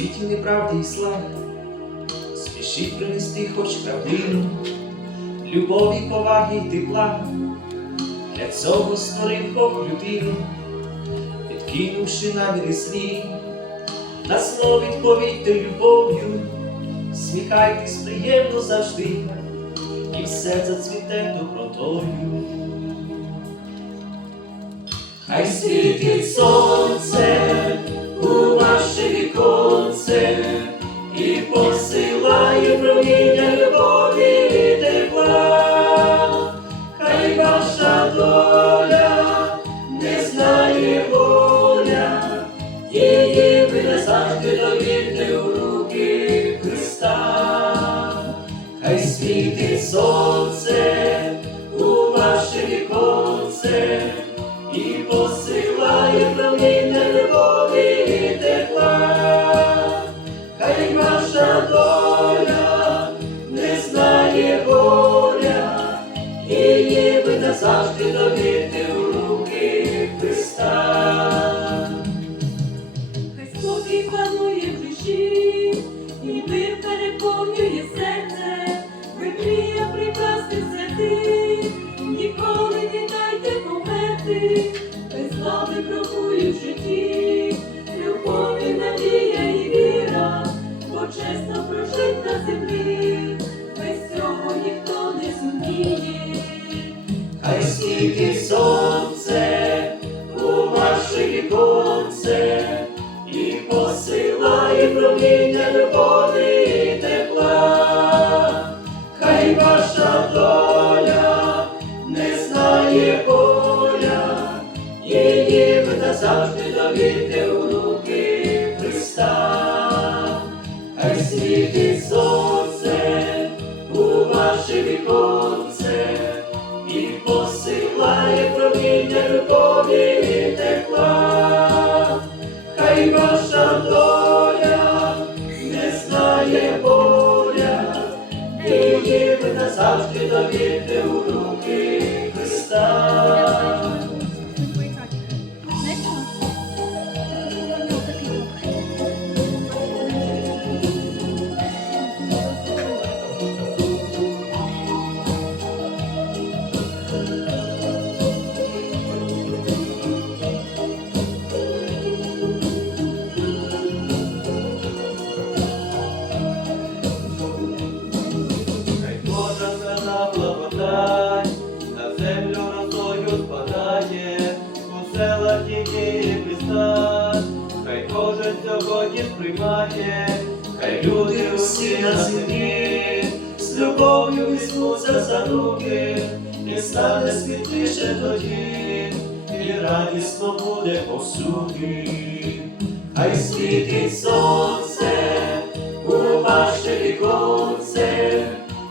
істини, правди і слави, спішіть принести хоч правдину, любові, поваги й тепла. Для цього створив Бог людину, відкинувши наміри злі, на слово відповідьте любов'ю, сміхайтесь приємно завжди, і все зацвіте добротою. Хай світить сонце і посилає проміння любові і тепла. Хай ваша доля не знає воля, її ви назавжди довірте у руки Христа. Хай світить сонце у ваше віконце і посилає слави в житті, любові, надія і віра, бо чесно прожить на землі, без цього ніхто не зуміє. Хай світить ви назавжди довірте у руки Христа. Хай світить сонце у ваше віконце і посилає проміння любові і тепла. Хай ваша доля не знає боля, її ви назавжди довірте у руки Христа. Хай кожен сьогодні сприймає, хай люди усі на землі, з любов'ю візьмуться за руки, і стане світліше тоді, і радісно буде повсюди. Хай світить сонце у ваше віконце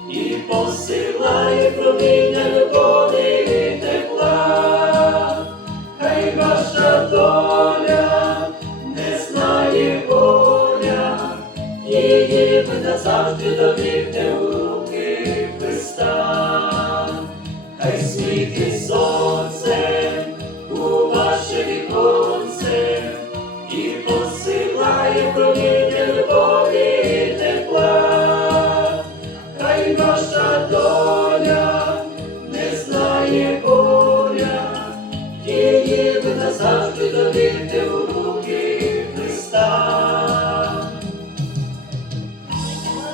і посилає проміння любові і тепла. Хай ваша доля не знає горя, її ви назавжди довірте у руки Христа. Хай світить сонце у ваше віконце і посилає проміння любові і тепла. Хай ваша доля не знає горя, її ви назавжди